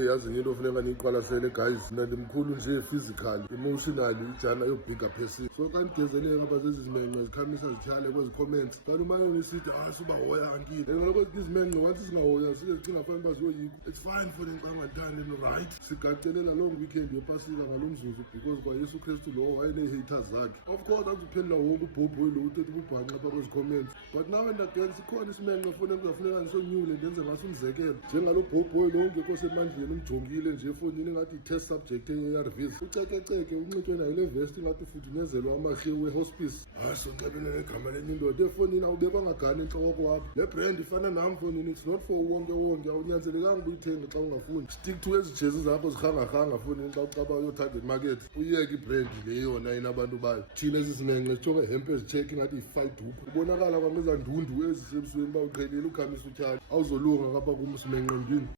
yazi into ofuneka niyiqwalasele guys, ndimkhulu nje physically, emotionally, ijana yobigger person. So kandigezeleke ngapha zezizimenqe zikhamisa zitshale kwezi comments. Kanti umayo nisithi suba hoya ankile. Ngaloko izimenqe once singahoya sike zicinga fanele uba ziyoyikwa. It's fine for nencangantane right. Sigacelela long weekend yepasika ngalomzuzu because kwaYesu Kristu lo wayene-haters zakhe. Of course angizuphendula wonke ubhobhoyi lo uthethi ububhanqa apha kwezi comments. But now and again sikhona isimenqe kuyafuneka ngisonyule ndenze ngaso umzekelo. Njengalo bhobhoyi lo ungekho semandleni umjongile nje efonini engathi i-test subject ye-ARVs. Ucekeceke unxitywe nayo le vest ingathi ufudunyezelwa amarhewu eHospice. Sonxebene negama lenye indoda efonini awubekwa ngagani entloko wakho. Le brand ifana nam fonini, it's not for wonke. Awunyanzelekanga uyithenge xa ungafuni. Stick to ezi jezi zakho zirhangahanga fonini xa ucaba uyo-target market. Uyeke ibrand le yona inabantu bayo. Thina ezizimenqe sijonge hempe ezitshekhi ingathi yi-fight-hook. Ubonakala kwangeza ndundu ezisebusweni uba uqhelile ukhamisa utyhala. Awuzolunga ngapha kum simenqe mpini.